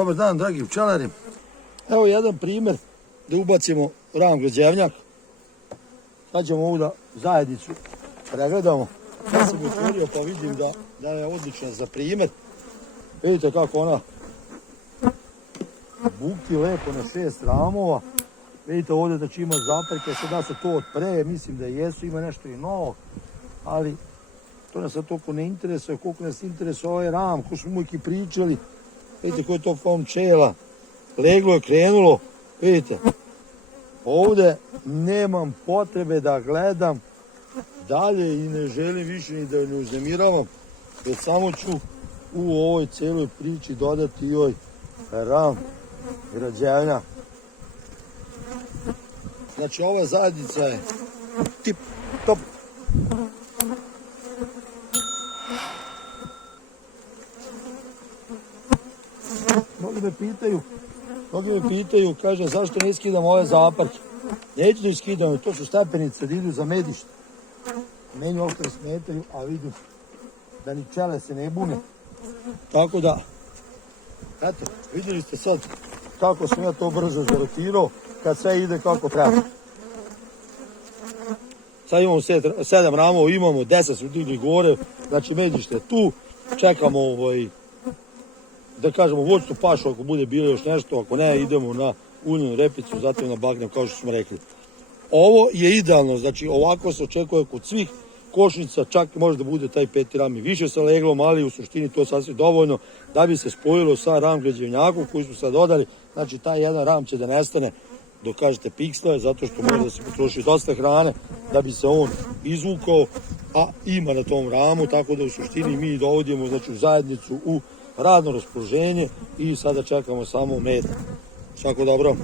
Dobar dan, dragi pčelari. Evo jedan primjer da ubacimo ram građevnjak. Sad ćemo ovu zajednicu pregledamo. Sad sam otvorio pa vidim da je odlična za primjer. Vidite kako ona bukti lepo na 6 ramova. Vidite ovdje da će ima zapreke, sad da se to odpre, mislim da jesu, ima nešto i novo. Ali to nas sad toliko ne interesuje, koliko nas interesuje ovaj ram, ko smo uvijek i pričali. Vidite koji je to fon pčela. Leglo je krenulo, vidite. Ovdje nemam potrebe da gledam dalje i ne želim više ni da ne uznemiravam. Već samo ću u ovoj cijeloj priči dodati i ovaj ram građevnjak. Znači ova zajednica je tip top. Mnogi me pitaju, kaže, zašto ne iskidam ove zaparke? Neću da iskidam, to su stepenice da idu za medište. Meni ovdje smetaju, a vidim da ni pčele se ne bune. Tako da, eto, vidjeli ste sad kako sam ja to brzo zarotirao, kad sve ide kako treba. Sad imamo 7 ramova, imamo 10 su digli gore, znači medište je tu, čekamo da kažemo voćnu pašu ako bude bilo još nešto, ako ne idemo na uljenu repicu, zatim na bagnem kao što smo rekli. Ovo je idealno, znači ovako se očekuje kod svih košnica, čak može da bude taj 5. ram i više sa leglom, ali u suštini to sasvim dovoljno da bi se spojilo sa ram građevnjakom koji smo sad dodali. Znači taj jedan ram će da nestane dok kažete piksle, zato što može da se potroši dosta hrane da bi se on izvukao, a ima na tom ramu, tako da u suštini mi dovodimo znači, u zajednicu u radno raspoloženje i sada čekamo samo med. Svako dobro.